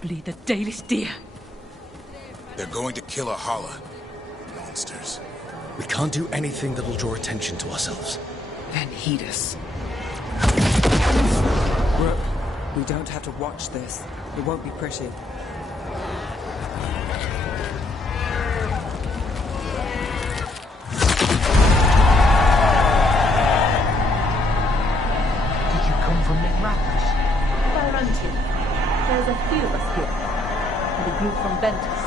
Possibly the Dalish deer. They're going to kill Ahala. Monsters. We can't do anything that'll draw attention to ourselves. Then heed us. Rook, we don't have to watch this. It won't be pretty. Did you come from Mid-Rathas? Byrontian. There's a few of us here. And a group from Ventus.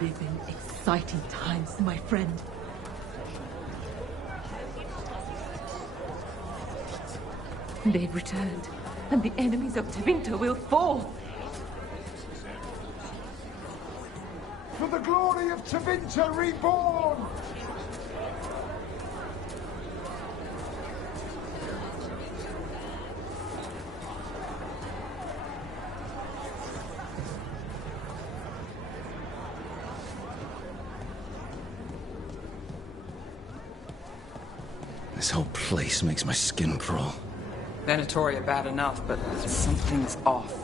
We live in exciting times, my friend. They've returned, and the enemies of Tevinter will fall. For the glory of Tevinter reborn! This whole place makes my skin crawl. Venatoria bad enough, but something's off.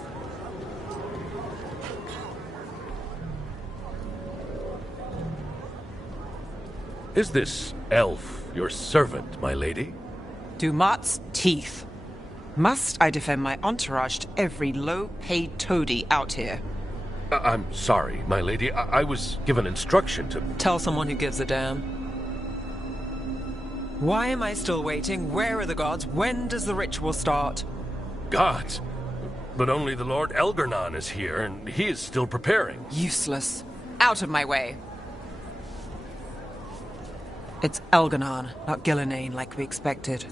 Is this elf your servant, my lady? Dumat's teeth. Must I defend my entourage to every low-paid toady out here? I'm sorry, my lady. I was given instruction to... Tell someone who gives a damn. Why am I still waiting? Where are the gods? When does the ritual start? Gods? But only the Lord Elgarnon is here, and he is still preparing. Useless. Out of my way. It's Elgarnon, not Gillenane, like we expected.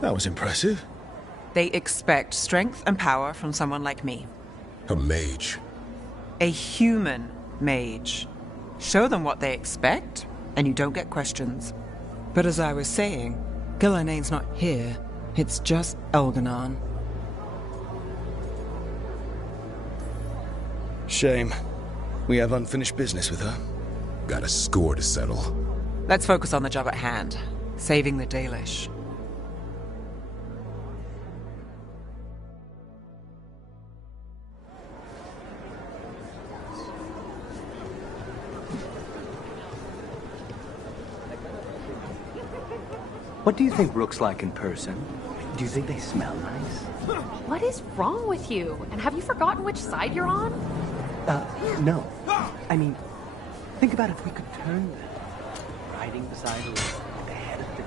That was impressive. They expect strength and power from someone like me. A mage. A human mage. Show them what they expect, and you don't get questions. But as I was saying, Gillenane's not here. It's just Elgarnon. Shame. We have unfinished business with her. Got a score to settle. Let's focus on the job at hand. Saving the Dalish. What do you think Rook's like in person? Do you think they smell nice? What is wrong with you? And have you forgotten which side you're on? No. I mean, think about if we could turn them. Riding beside her at the head of the...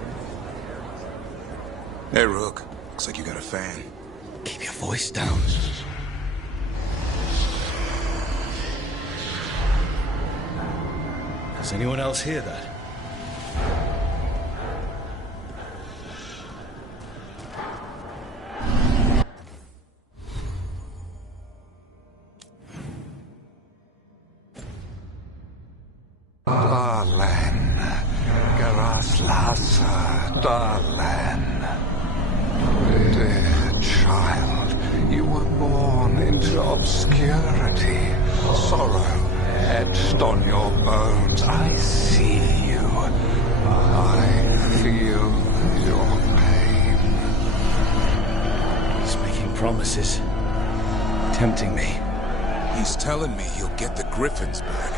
Hey, Rook. Looks like you got a fan. Keep your voice down. Does anyone else hear that? Darlen, Garaslasa, Darlen. Dear child, you were born into obscurity. Sorrow etched on your bones. I see you. I feel your pain. He's making promises. Tempting me. He's telling me he'll get the Griffins back.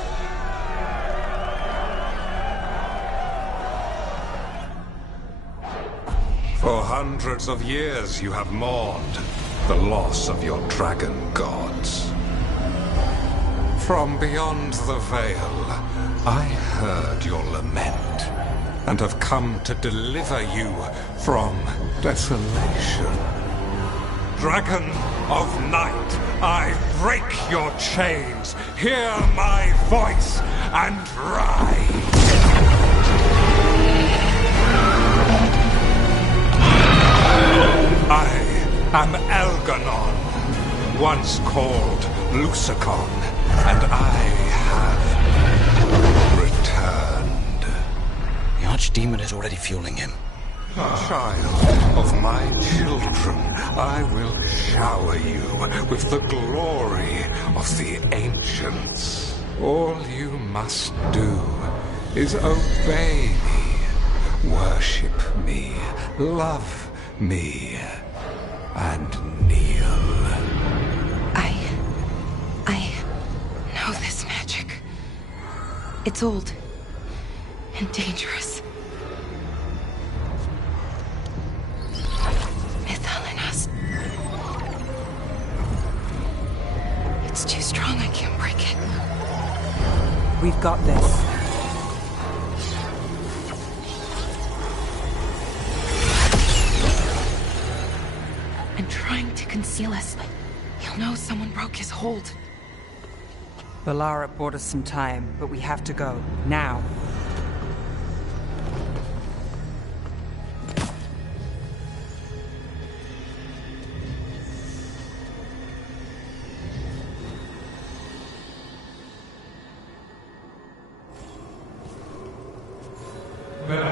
For hundreds of years you have mourned the loss of your dragon gods. From beyond the veil, I heard your lament, and have come to deliver you from desolation. Dragon of night, I break your chains, hear my voice, and rise! I am Elgarnon, once called Lucicon, and I have returned. The Archdemon is already fueling him. Child of my children, I will shower you with the glory of the ancients. All you must do is obey me, worship me, love me, and kneel. I know this magic. It's old and dangerous. It's too strong, I can't break it. We've got this. And trying to conceal us. He'll know someone broke his hold. Valara bought us some time, but we have to go. Now.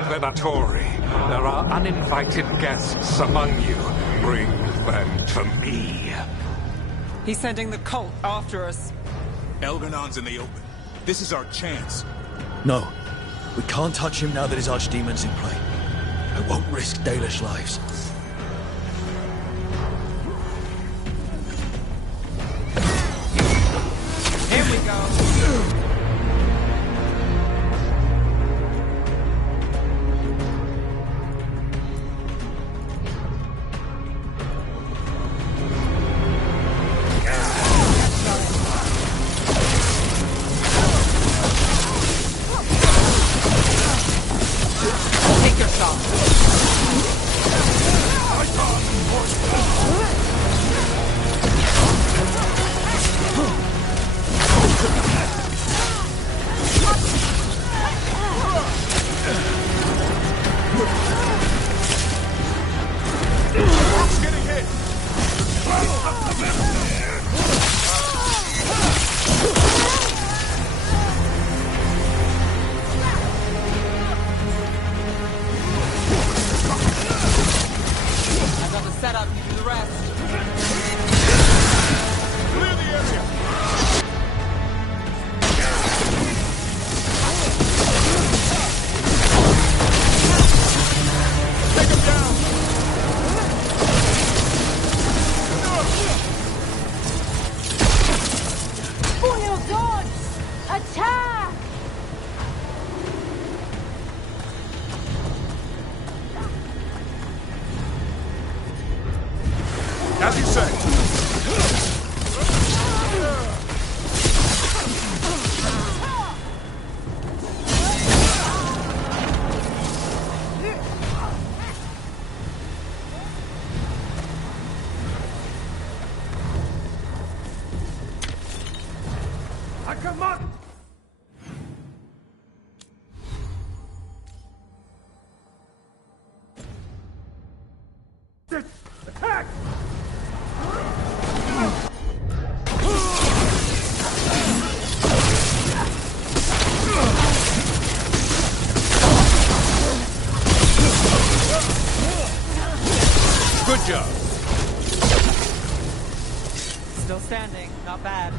Venatori, there are uninvited guests among you. Bring them to me. He's sending the cult after us. Elgernon's in the open. This is our chance. No. We can't touch him now that his archdemon's in play. I won't risk Dalish lives. Here we go. As you say. Come on! Attack! Good job. Still standing, not bad.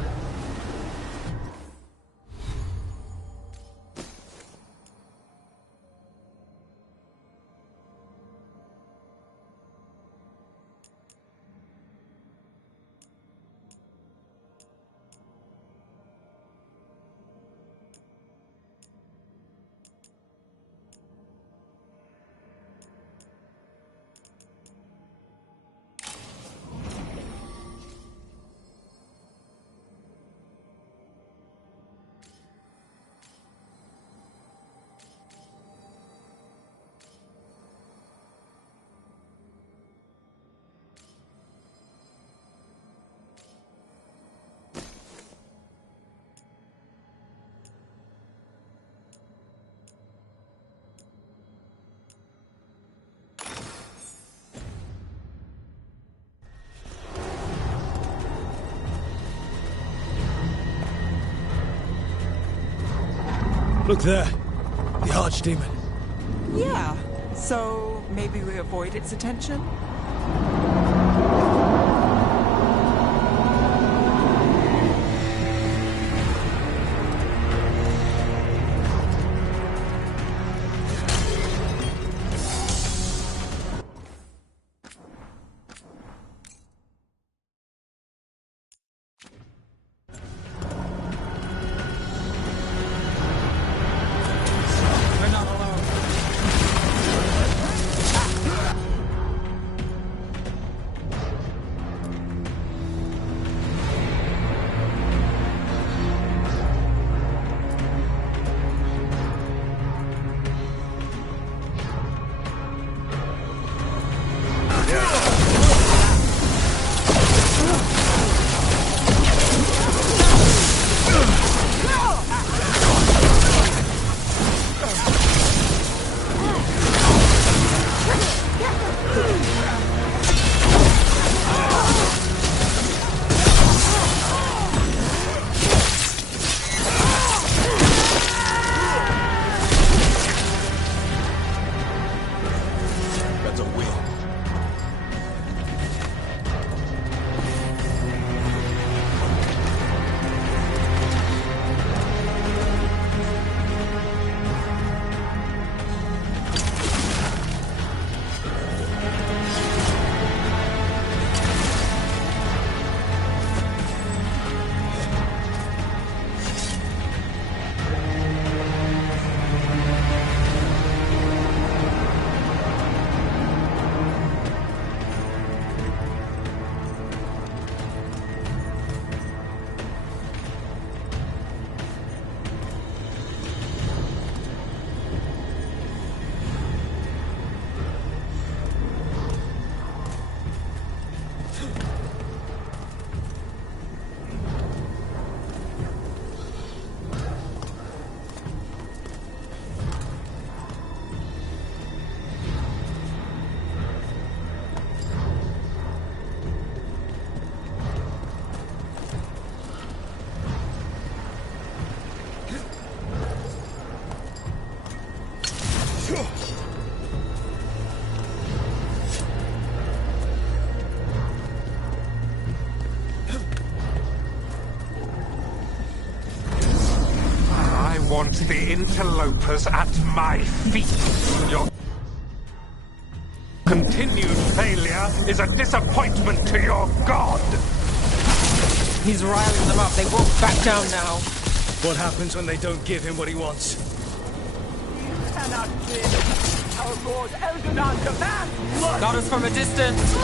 Look there. The archdemon. Yeah, so maybe we avoid its attention? That's a win. I want the interlopers at my feet. Your continued failure is a disappointment to your god. He's riling them up. They won't back down now. What happens when they don't give him what he wants? You cannot win. Our Lord Elganon demands blood! Got us from a distance.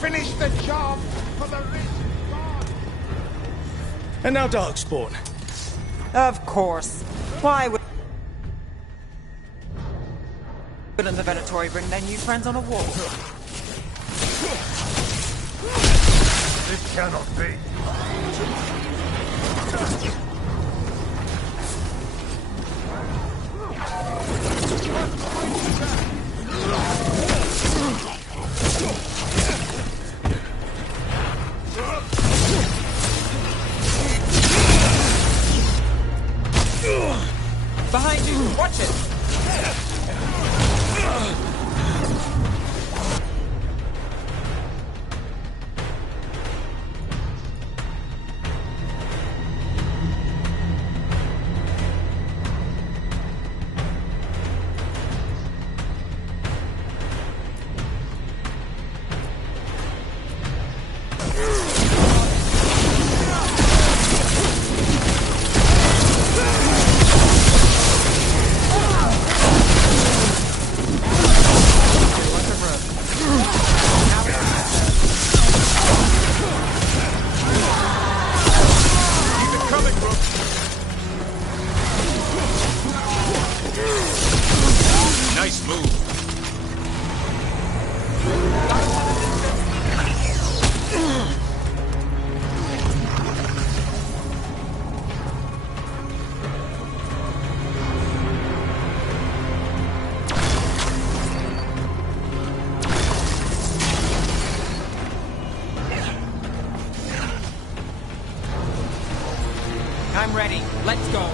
Finish the job for the rich god. And now Darkspawn. Of course. Why wouldn't the Venatori bring their new friends on a walk? This cannot be. Behind you! Watch it! Nice move. I'm ready. Let's go.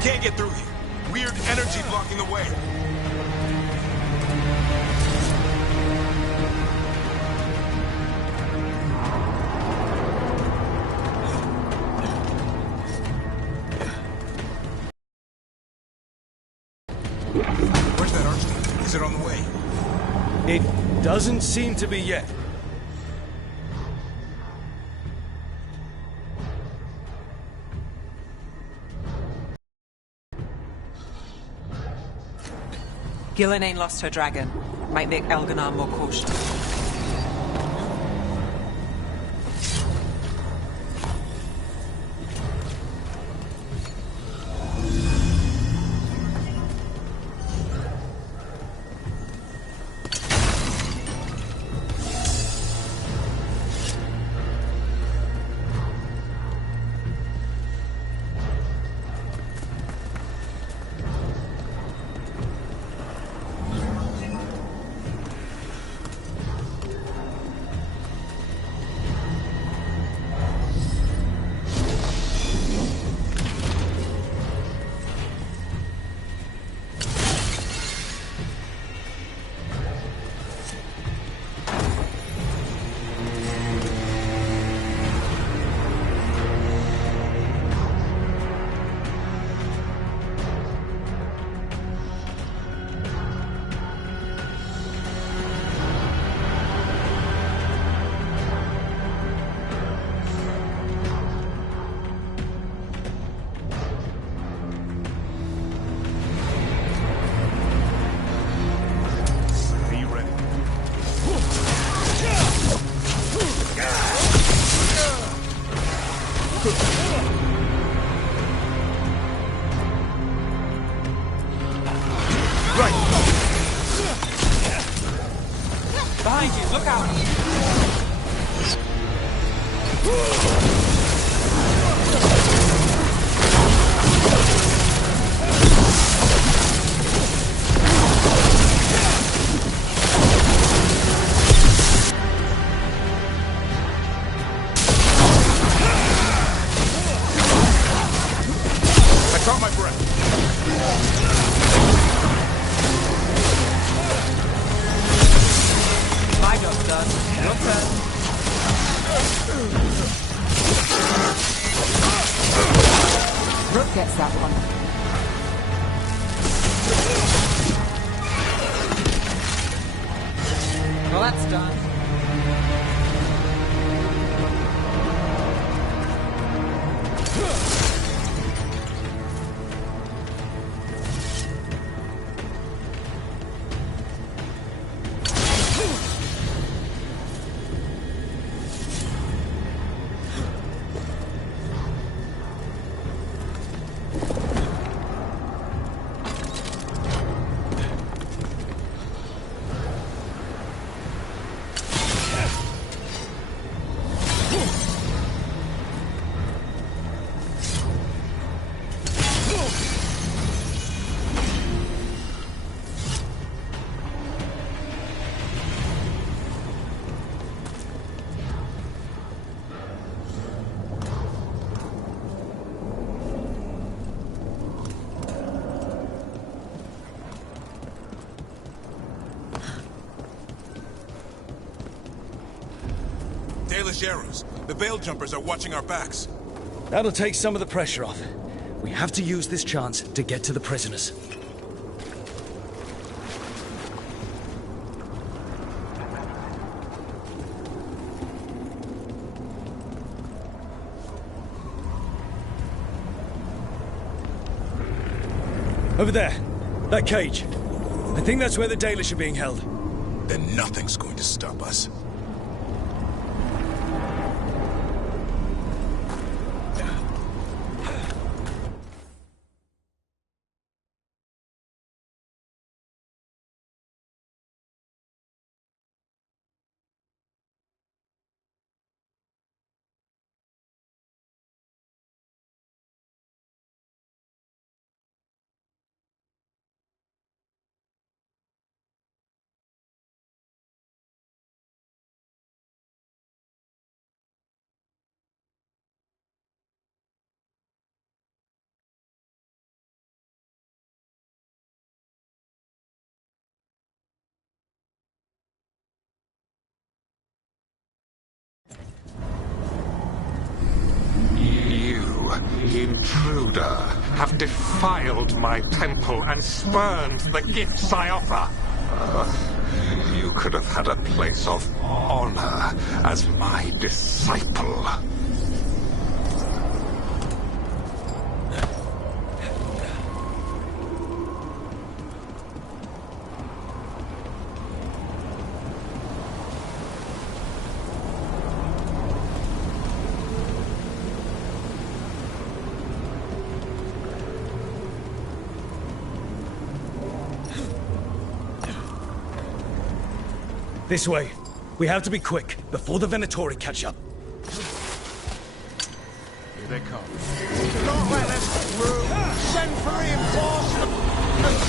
Can't get through here. Weird energy blocking the way. Where's that archdeacon? Is it on the way? It doesn't seem to be yet. Gillen lost her dragon. Might make Elganar more cautious. Behind you, look out! I caught my breath. My job's done. Your turn. Rook gets that one. Well, that's done. Arrows. The Veil Jumpers are watching our backs. That'll take some of the pressure off. We have to use this chance to get to the prisoners. Over there. That cage. I think that's where the Dalish are being held. Then nothing's going to stop us. Intruder, have defiled my temple and spurned the gifts I offer. You could have had a place of honor as my disciple. This way. We have to be quick, before the Venatori catch up. Here they come. Don't let them through! Send for reinforcements!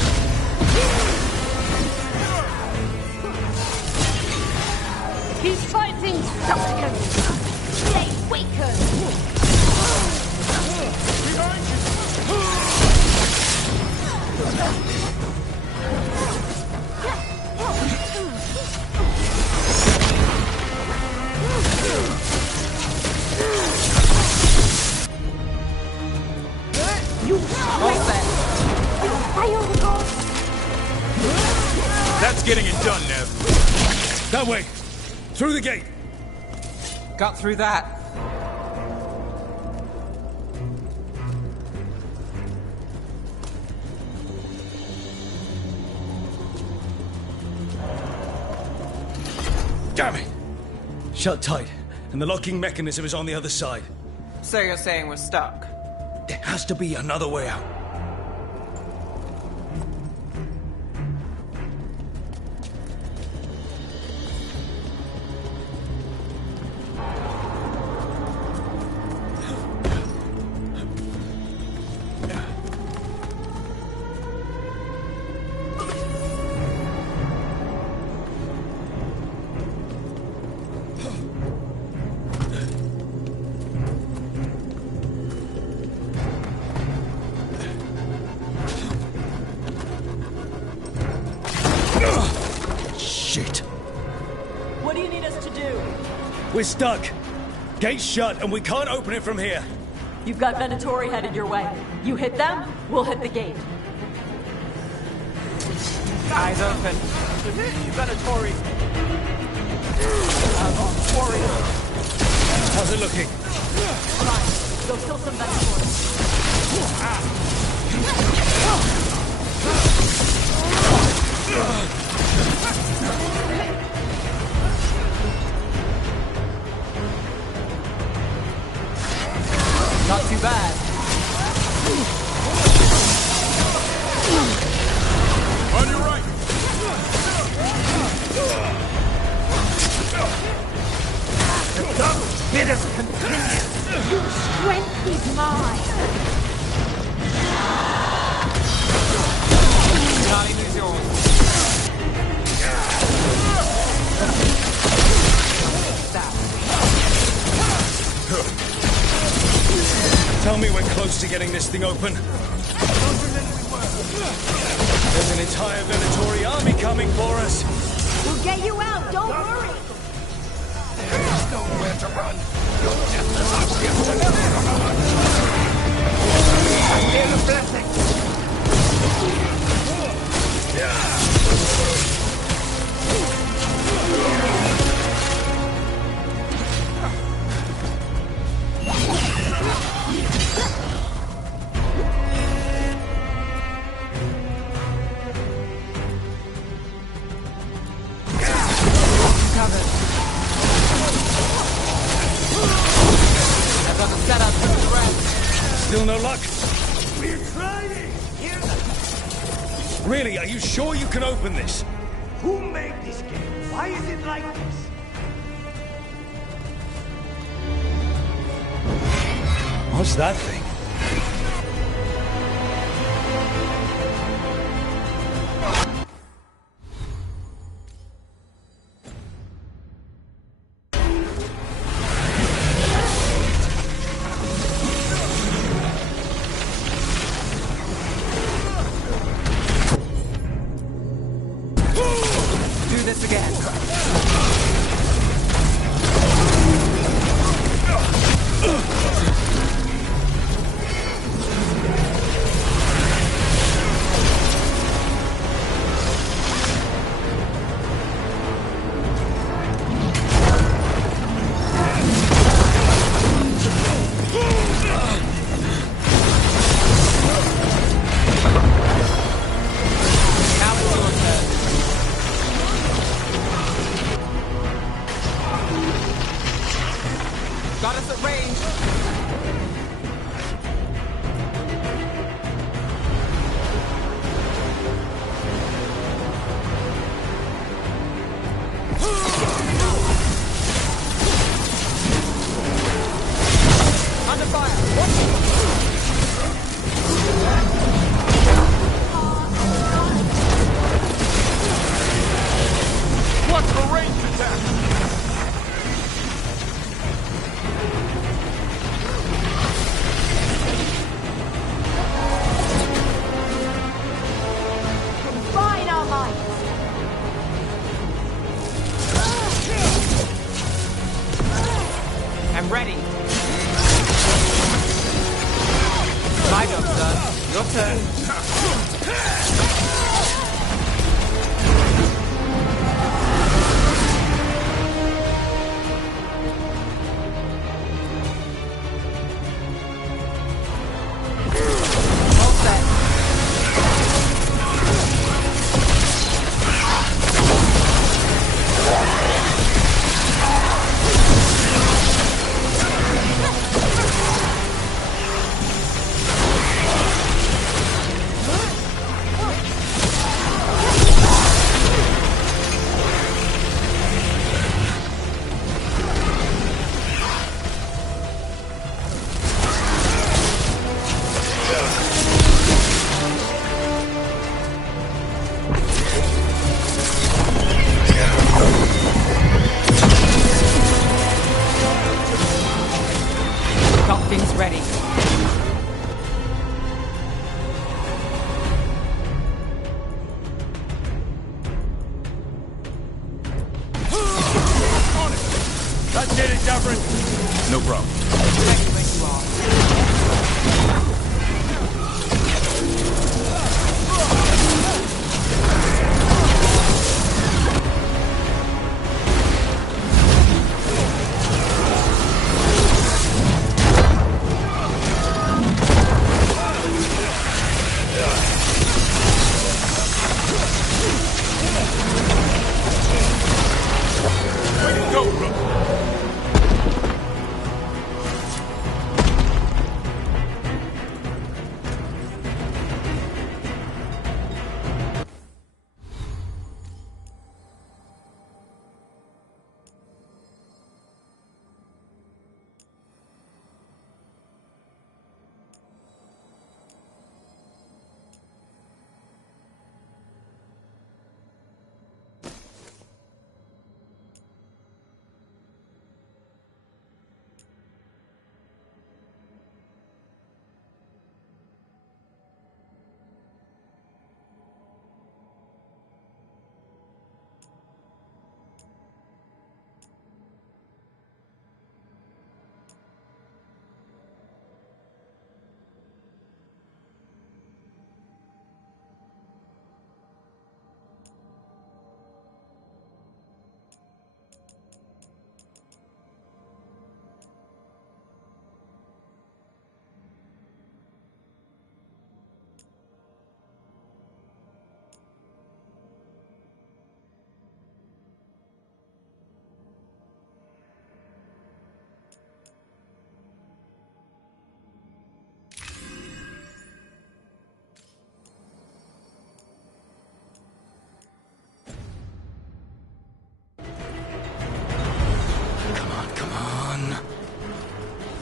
He's fighting Stalkers! Stay weakened! That's getting it done, Nev. That way! Through the gate! Got through that. Damn it! Shut tight, and the locking mechanism is on the other side. So you're saying we're stuck? There has to be another way out. Shit. What do you need us to do? We're stuck. Gate's shut, and we can't open it from here. You've got Venatori headed your way. You hit them, we'll hit the gate. Eyes open. Venatori. Warrior. How's it looking? Fine. Go kill some Venatory. Not too bad. On your right! Bit of continued. Your strength is mine. Charlie, lose yours. Tell me we're close to getting this thing open. There's an entire Venatori army coming for us. We'll get you out, don't worry. There's nowhere to run. Your death is obvious to everyone. I feel a blessing. Covered. I've got the setup for the rest. Still no luck? We're trying. Really, are you sure you can open this? Who made this game? Why is it like this? What's that thing? Do this again. Now it's your turn. Got us at range. Under fire. Watch for ranged attack! Combine our minds. I'm ready. My job, sir. Your turn. All set. Got things ready. That did it, Davrin. No problem. Exactly where you are.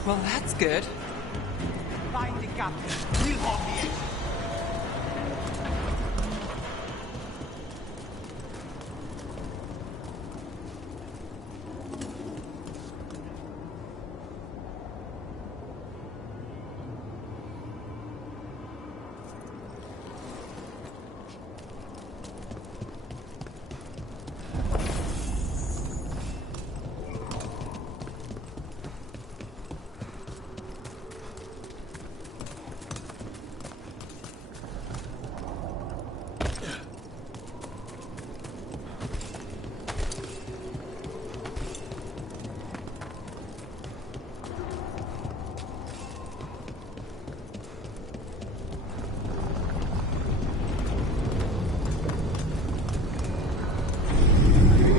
Well, that's good. Find the captain. We'll hold the edge.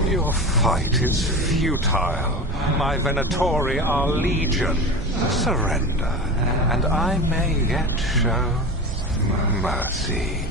Your fight is futile. My Venatori are legion. Surrender, and I may yet show mercy.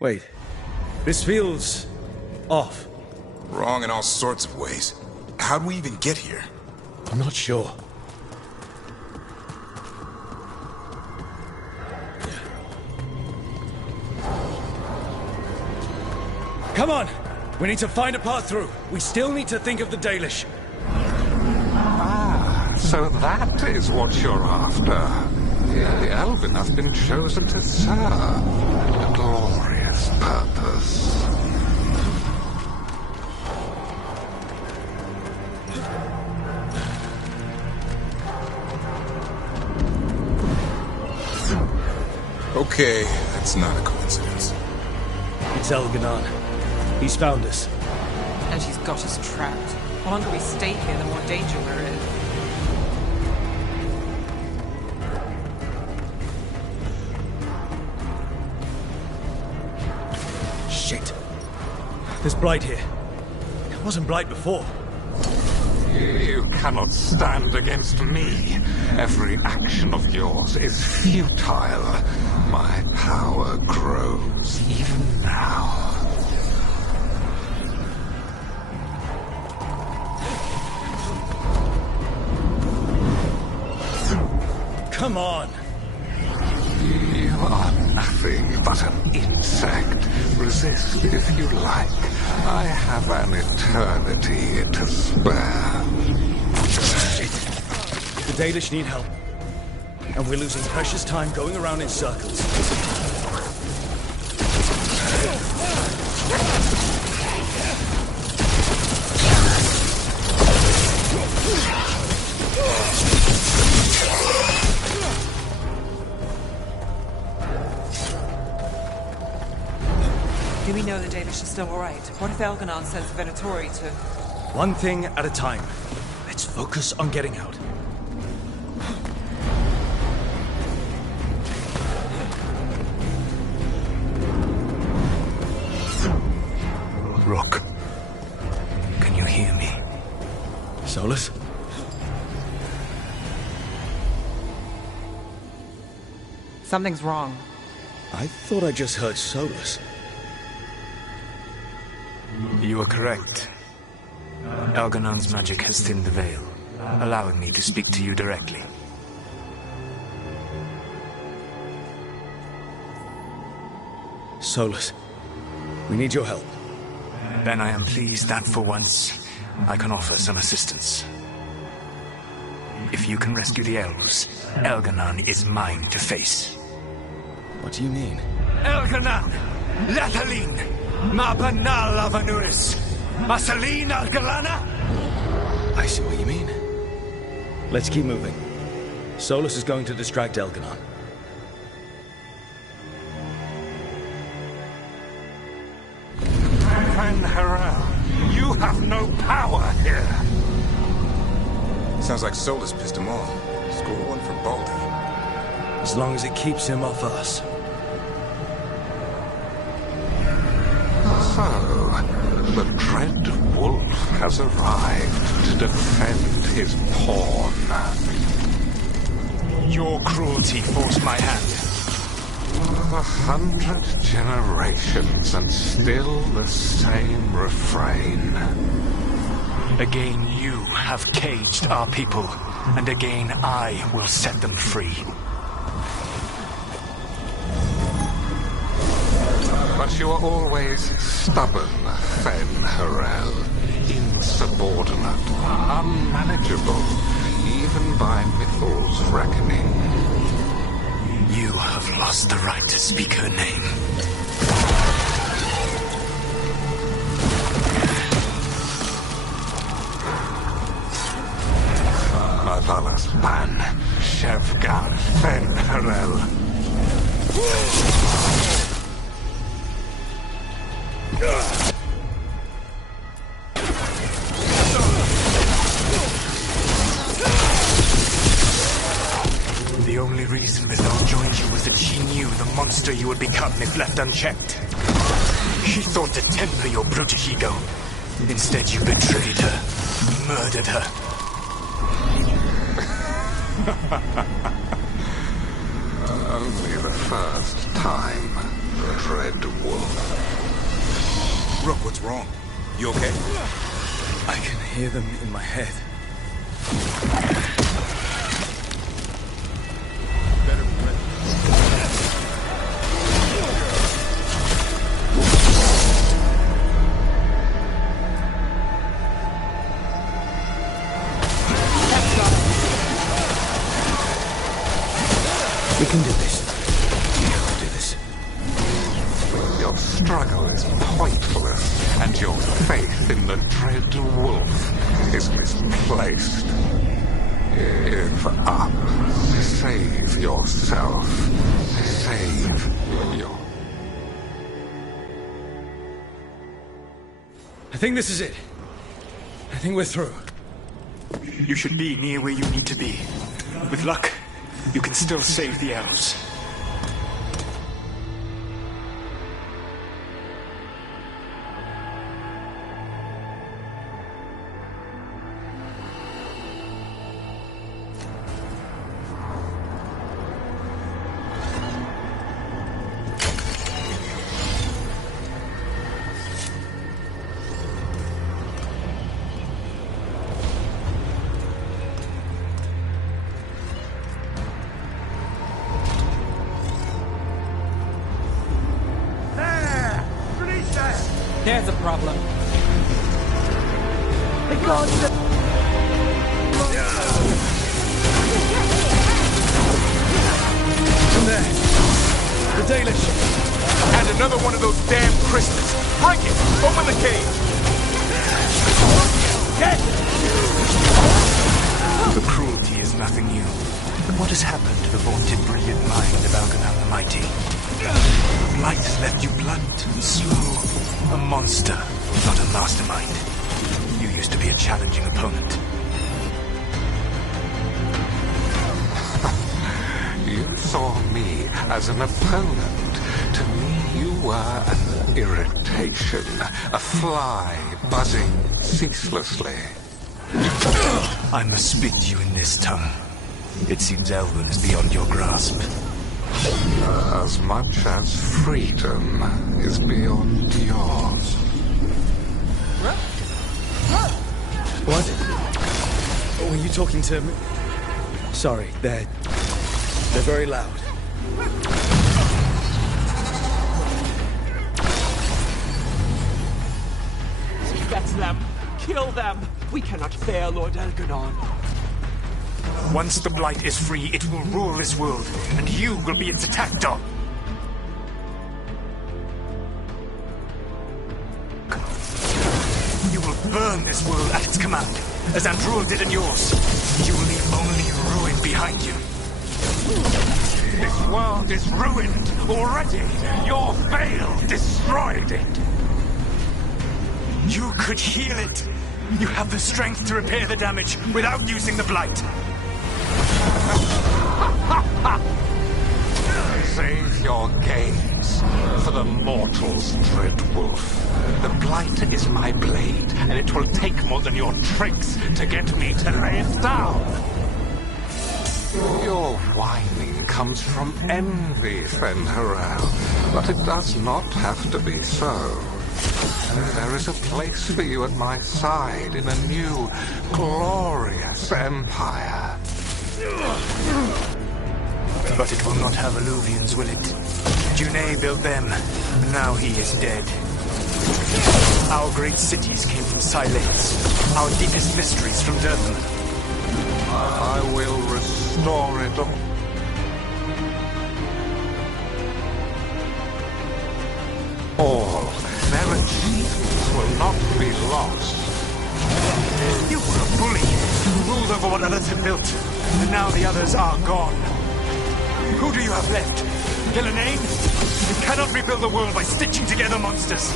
Wait. This feels off. Wrong in all sorts of ways. How'd we even get here? I'm not sure. Come on! We need to find a path through. We still need to think of the Dalish. Ah, so that is what you're after. The Elven have been chosen to serve a glorious purpose. Okay, that's not a coincidence. It's Elganon. He's found us. And he's got us trapped. The longer we stay here, the more danger we're in. Shit. There's Blight here. It wasn't Blight before. You cannot stand against me. Every action of yours is futile. My power grows even now. Come on! You are nothing but an insect. Resist if you like. I have an eternity to spare. Shit. The Dalish need help. And we're losing precious time going around in circles. Do we know the Dalish are still alright? What if Elganon sends Venatori to... One thing at a time. Let's focus on getting out. Solus? Something's wrong. I thought I just heard Solus. You are correct. Algernon's magic has thinned the veil, allowing me to speak to you directly. Solus, we need your help. Then I am pleased that for once, I can offer some assistance. If you can rescue the elves, Elgernon is mine to face. What do you mean? Elgernon! Lathaline! Ma banal avanuris! Masaline Algalana! I see what you mean. Let's keep moving. Solus is going to distract Elgernon. Van Harel, you have no power here! Sounds like Solus pissed him off. Score one for Baldy. As long as it keeps him off us. So, the Dread Wolf has arrived to defend his pawn. Your cruelty forced my hand. 100 generations and still the same refrain. Again you have caged our people, and again I will set them free. But you are always stubborn, Fen Harel. Insubordinate, unmanageable, even by Mythal's reckoning. You have lost the right to speak her name. Mavalas Ban, Shevgar Fen Harel. The only reason Mythal joined you was that she knew the monster you would become if left unchecked. She thought to temper your brutish ego. Instead, you betrayed her, murdered her. Only the first time, Dread Wolf. Rook, what's wrong? You okay? I can hear them in my head. Better be ready. We can do this. We can do this. Your struggle is pointless, and your faith in the Dread Wolf is misplaced. Give up. Save yourself. Save your... I think this is it. I think we're through. You should be near where you need to be. With luck, you can still save the elves. There's a problem. From there. The Dalish. And another one of those damn crystals. Break it! Open the cage! The cruelty is nothing new. But what has happened to the vaunted brilliant mind of Algernon the Mighty? Blight has left you blunt and slow. A monster, not a mastermind. You used to be a challenging opponent. You saw me as an opponent. To me, you were an irritation. A fly buzzing ceaselessly. I must speak to you in this tongue. It seems Elven is beyond your grasp. As much as freedom is beyond yours. What? Were you talking to me? Sorry, they're very loud. Get them! Kill them! We cannot fear Lord Elgarnon. Once the Blight is free, it will rule this world, and you will be its attack dog. You will burn this world at its command, as Andrul did in yours. You will leave only ruin behind you. This world is ruined already. Your veil destroyed it. You could heal it. You have the strength to repair the damage without using the Blight. Save your games for the mortals, Dread Wolf. The Blight is my blade, and it will take more than your tricks to get me to lay it down. Your whining comes from envy, Fen'Harel, but it does not have to be so. There is a place for you at my side in a new, glorious empire. But it will not have Illuvians, will it? Junei built them, and now he is dead. Our great cities came from Silence, our deepest mysteries from Durham. I will restore it all. All their achievements will not be lost. You were a bully. You ruled over what others had built, and now the others are gone. Who do you have left? Gillenane? You cannot rebuild the world by stitching together monsters.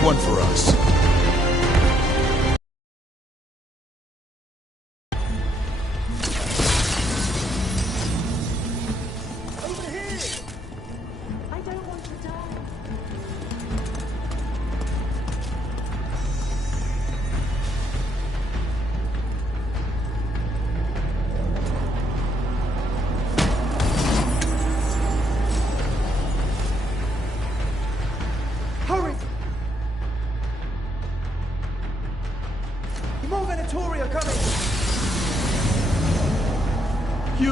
One for us.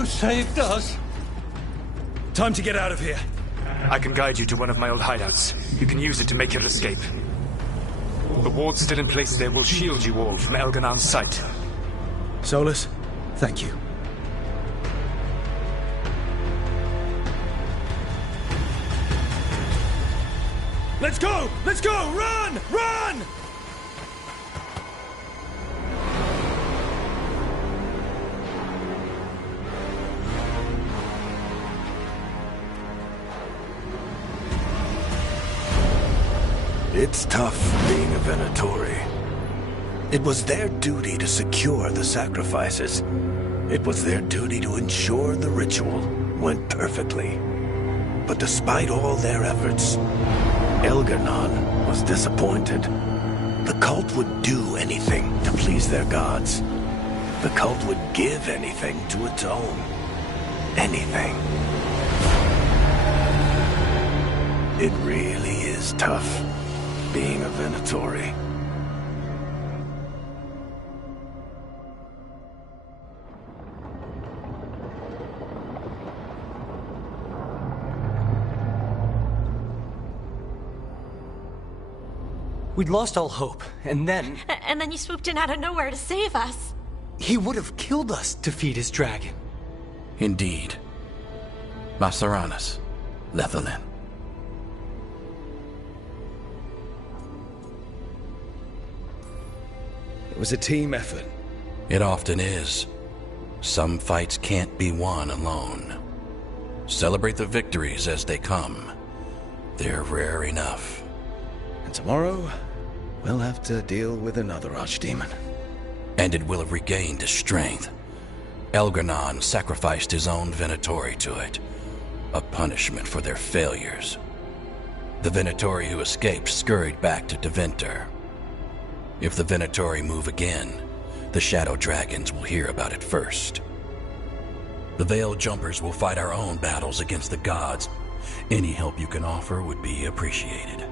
Saved us. Time to get out of here. I can guide you to one of my old hideouts. You can use it to make your escape. The wards still in place there will shield you all from Elgarnon's sight. Solus, thank you. Let's go! Let's go! Run! Run! It's tough being a Venatori. It was their duty to secure the sacrifices. It was their duty to ensure the ritual went perfectly. But despite all their efforts, Elgarnon was disappointed. The cult would do anything to please their gods. The cult would give anything to atone. Anything. It really is tough being a Venatori. We'd lost all hope, and then... And then you swooped in out of nowhere to save us. He would have killed us to feed his dragon. Indeed. Masaranas, Lethalin. It was a team effort. It often is. Some fights can't be won alone. Celebrate the victories as they come. They're rare enough. And tomorrow, we'll have to deal with another archdemon. And it will have regained its strength. Elgarnon sacrificed his own Venatori to it. a punishment for their failures. The Venatori who escaped scurried back to Deventer. If the Venatori move again, the Shadow Dragons will hear about it first. The Veiled Jumpers will fight our own battles against the gods. Any help you can offer would be appreciated.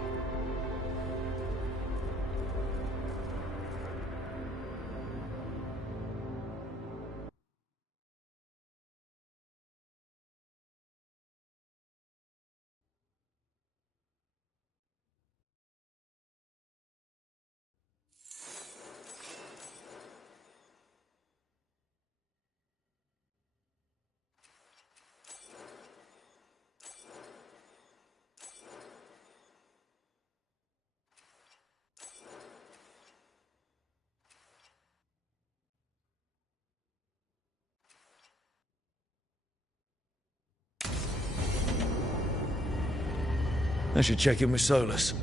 I should check in with Solus.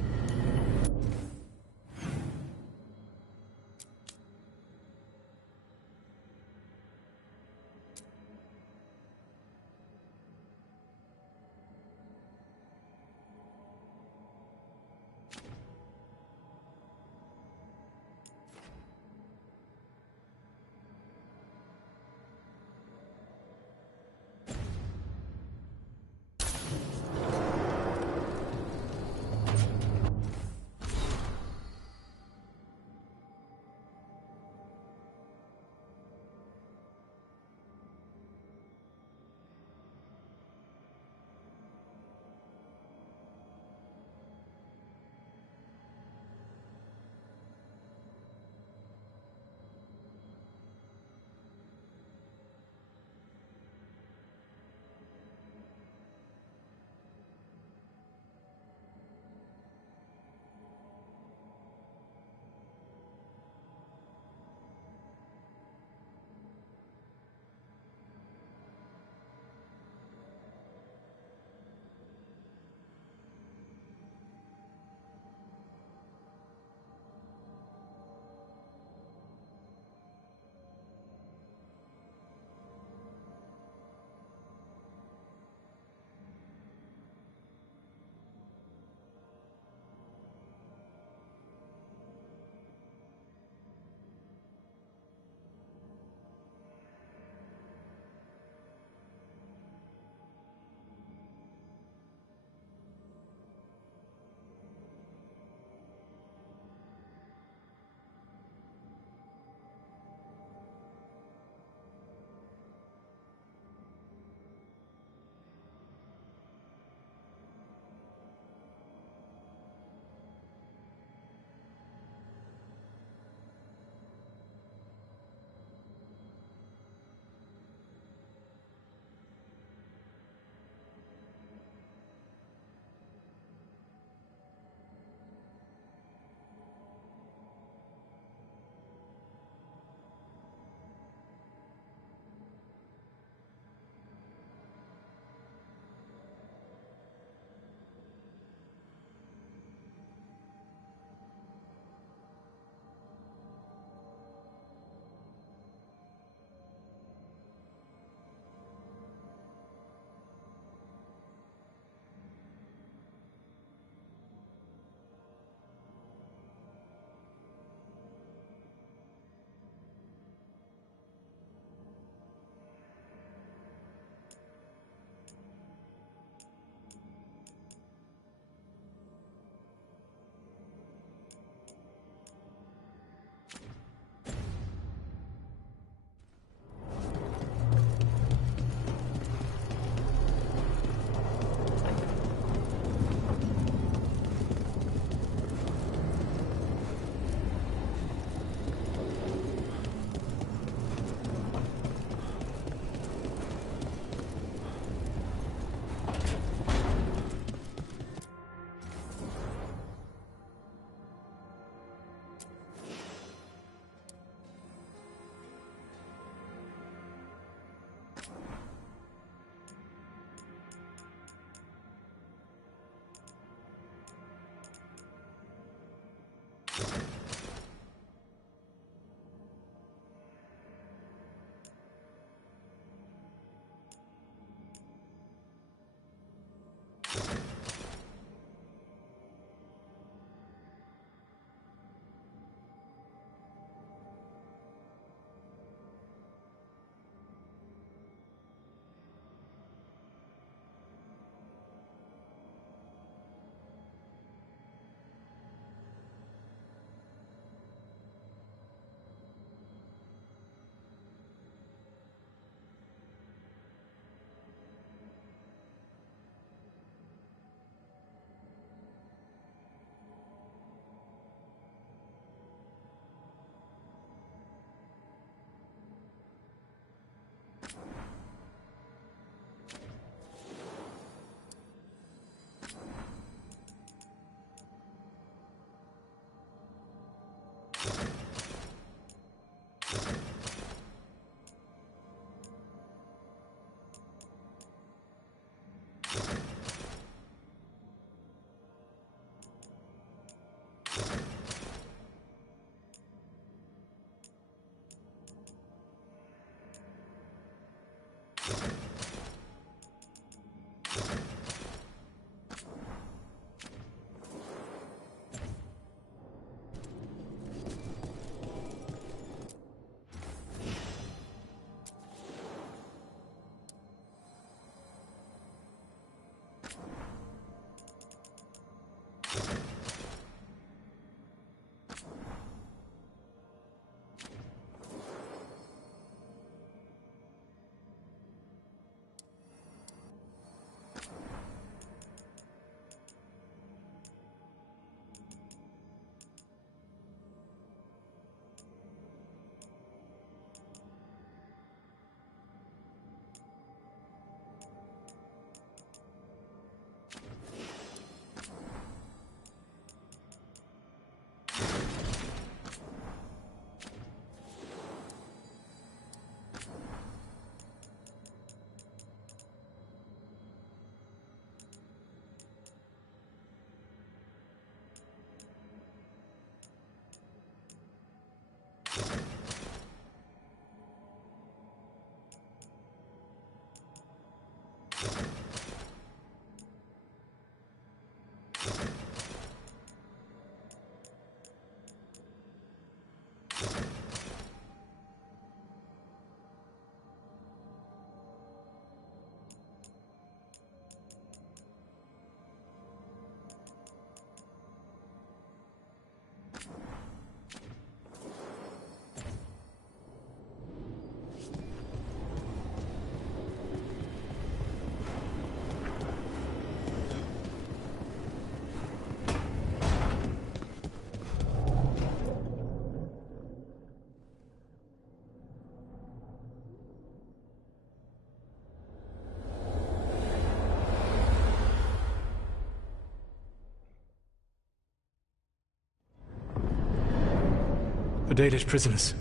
The Dalish prisoners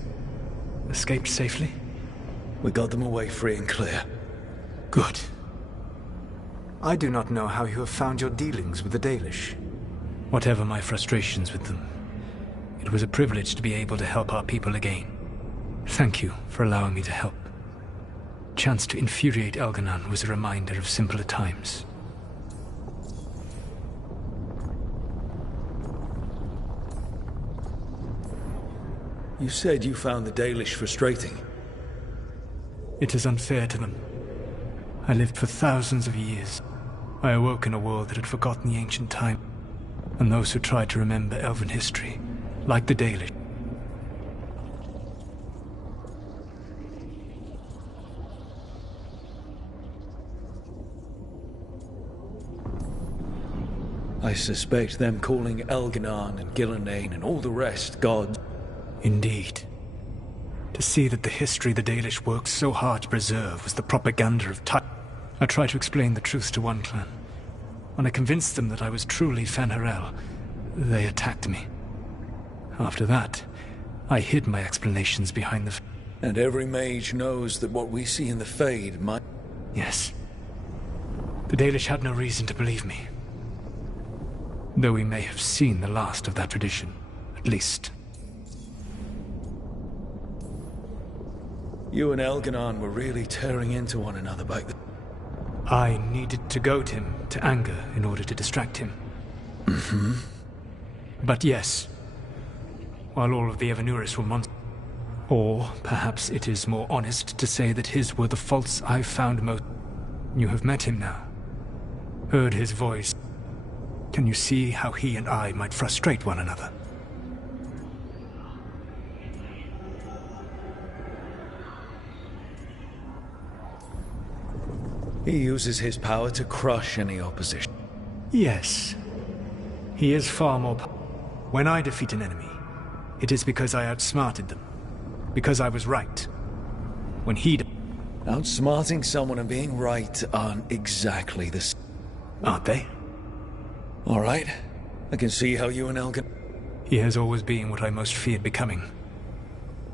escaped safely? We got them away free and clear. Good. I do not know how you have found your dealings with the Dalish. Whatever my frustrations with them, it was a privilege to be able to help our people again. Thank you for allowing me to help. Chance to infuriate Elganon was a reminder of simpler times. You said you found the Dalish frustrating. It is unfair to them. I lived for thousands of years. I awoke in a world that had forgotten the ancient time, and those who tried to remember Elven history, like the Dalish. I suspect them calling Elganon and Gillenane and all the rest gods. Indeed. To see that the history the Dalish worked so hard to preserve was the propaganda of time. I tried to explain the truth to one clan. When I convinced them that I was truly Fen'Harel, they attacked me. After that, I hid my explanations behind the... And every mage knows that what we see in the Fade might... Yes. The Dalish had no reason to believe me. Though we may have seen the last of that tradition, at least. You and Elganon were really tearing into one another back then. I needed to goad him to anger in order to distract him. Mm-hmm. But yes, while all of the Evanuris were monsters, or perhaps it is more honest to say that his were the faults I've found most... You have met him now, heard his voice. Can you see how he and I might frustrate one another? He uses his power to crush any opposition. Yes. He is far more When I defeat an enemy, it is because I outsmarted them. Because I was right. When he... Outsmarting someone and being right aren't exactly the same. Aren't they? All right. I can see how you and Elgin... He has always been what I most feared becoming.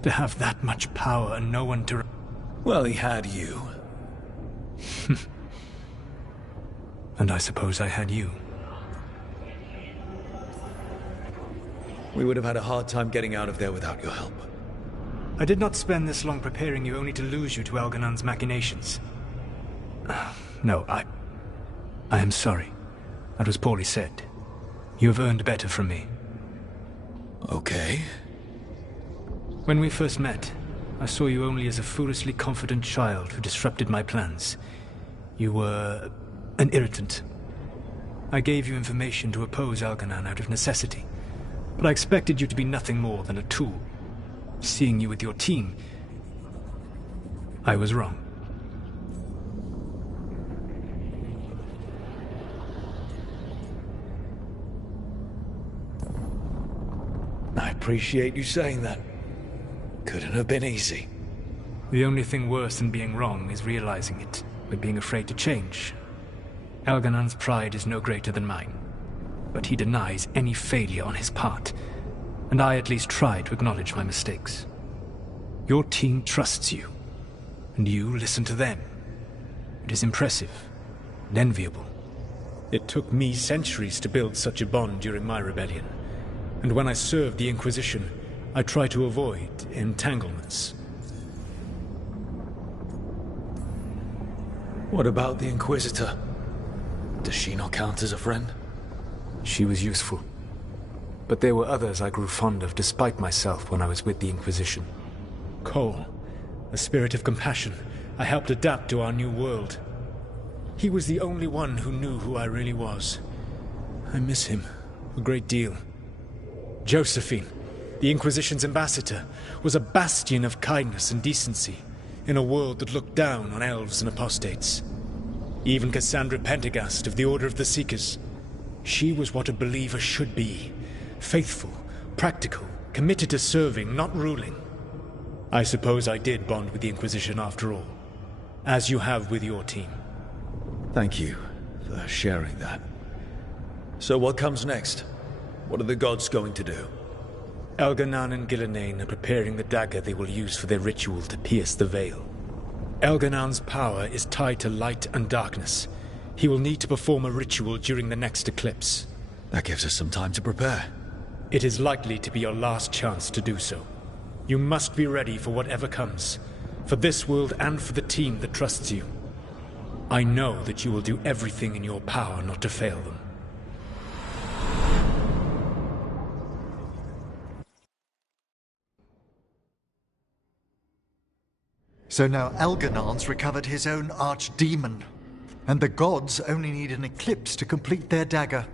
To have that much power and no one to... Well, he had you. And I suppose I had you. We would have had a hard time getting out of there without your help. I did not spend this long preparing you only to lose you to Elganon's machinations. No, I am sorry. That was poorly said. You have earned better from me. Okay. When we first met, I saw you only as a foolishly confident child who disrupted my plans. You were an irritant. I gave you information to oppose Elganon out of necessity, but I expected you to be nothing more than a tool. Seeing you with your team, I was wrong. I appreciate you saying that. Couldn't have been easy. The only thing worse than being wrong is realizing it, but being afraid to change. Elganon's pride is no greater than mine, but he denies any failure on his part, and I at least try to acknowledge my mistakes. Your team trusts you, and you listen to them. It is impressive and enviable. It took me centuries to build such a bond during my rebellion, and when I served the Inquisition, I try to avoid entanglements. What about the Inquisitor? Does she not count as a friend? She was useful. But there were others I grew fond of despite myself when I was with the Inquisition. Cole, a spirit of compassion, I helped adapt to our new world. He was the only one who knew who I really was. I miss him a great deal. Josephine, the Inquisition's ambassador, was a bastion of kindness and decency in a world that looked down on elves and apostates. Even Cassandra Pendergast of the Order of the Seekers. She was what a believer should be. Faithful, practical, committed to serving, not ruling. I suppose I did bond with the Inquisition after all, as you have with your team. Thank you for sharing that. So what comes next? What are the gods going to do? Elganan and Gillenane are preparing the dagger they will use for their ritual to pierce the veil. Elganan's power is tied to light and darkness. He will need to perform a ritual during the next eclipse. That gives us some time to prepare. It is likely to be your last chance to do so. You must be ready for whatever comes, for this world and for the team that trusts you. I know that you will do everything in your power not to fail them. So now Elganan's recovered his own archdemon, and the gods only need an eclipse to complete their dagger.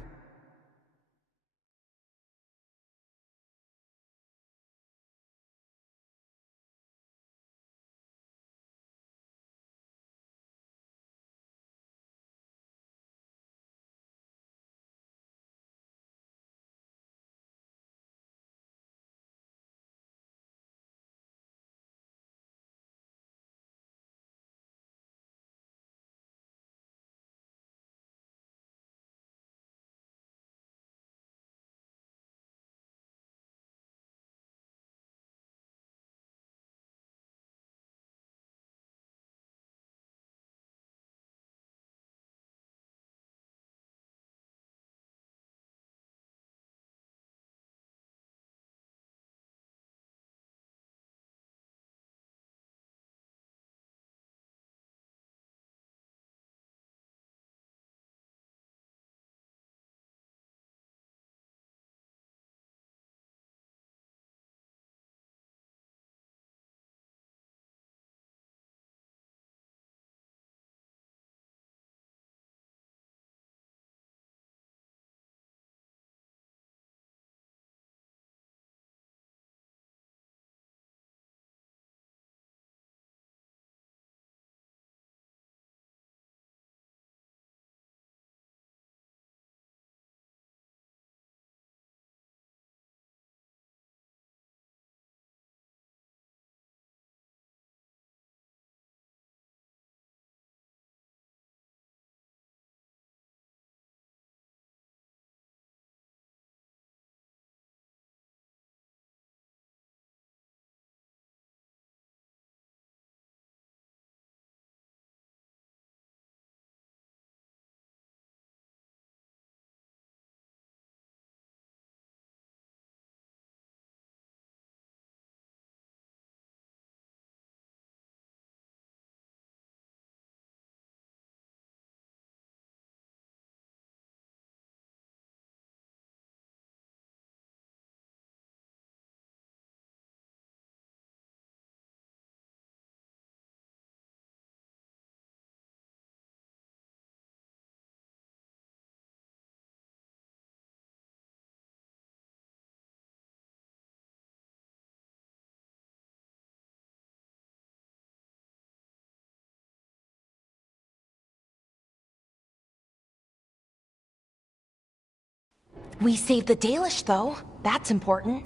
We saved the Dalish, though. That's important.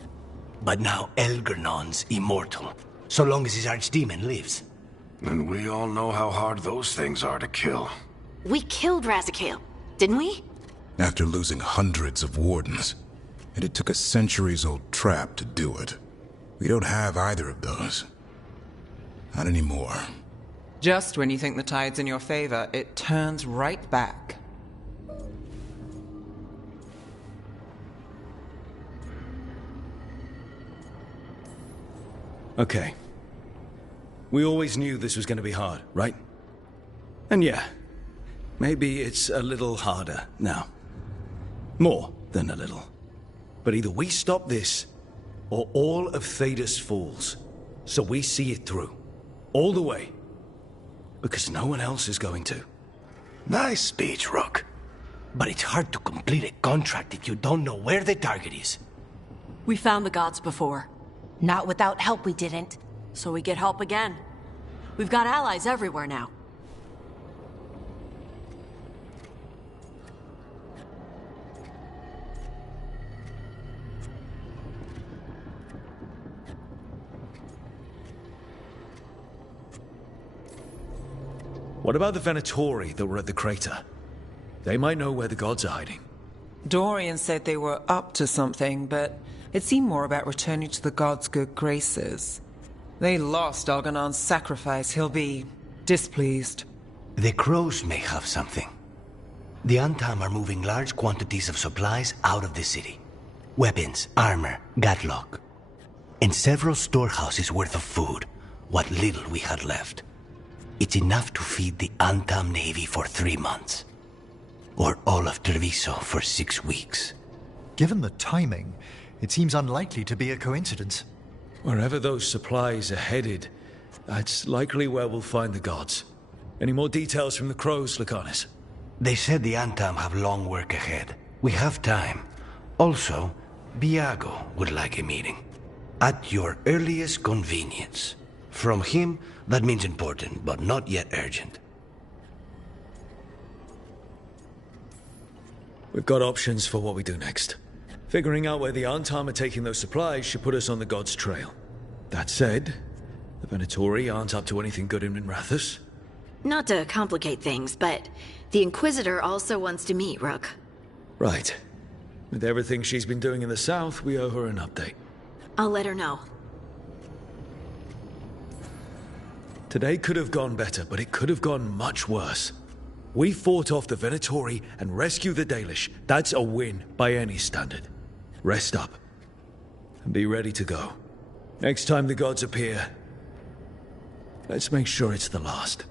But now Elgernon's immortal, so long as his archdemon lives. And we all know how hard those things are to kill. We killed Razikale, didn't we? After losing hundreds of wardens. And it took a centuries-old trap to do it. We don't have either of those. Not anymore. Just when you think the tide's in your favor, it turns right back. Okay. We always knew this was going to be hard, right? And yeah, maybe it's a little harder now. More than a little. But either we stop this, or all of Thedas falls. So we see it through. All the way. Because no one else is going to. Nice speech, Rook. But it's hard to complete a contract if you don't know where the target is. We found the gods before. Not without help, we didn't. So we get help again. We've got allies everywhere now. What about the Venatori that were at the crater? They might know where the gods are hiding. Dorian said they were up to something, but it seemed more about returning to the gods' good graces. They lost Algernon's sacrifice. He'll be displeased. The crows may have something. The Antam are moving large quantities of supplies out of the city. Weapons, armor, gatlock. And several storehouses worth of food, what little we had left. It's enough to feed the Antam Navy for 3 months. Or all of Treviso for 6 weeks. Given the timing, it seems unlikely to be a coincidence. Wherever those supplies are headed, that's likely where we'll find the gods. Any more details from the crows, Lucanus? They said the Antam have long work ahead. We have time. Also, Biago would like a meeting. At your earliest convenience. From him, that means important, but not yet urgent. We've got options for what we do next. Figuring out where the Antam are taking those supplies should put us on the gods' trail. That said, the Venatori aren't up to anything good in Minrathous. Not to complicate things, but the Inquisitor also wants to meet Rook. Right. With everything she's been doing in the south, we owe her an update. I'll let her know. Today could have gone better, but it could have gone much worse. We fought off the Venatori and rescued the Dalish. That's a win by any standard. Rest up. And be ready to go. Next time the gods appear, let's make sure it's the last.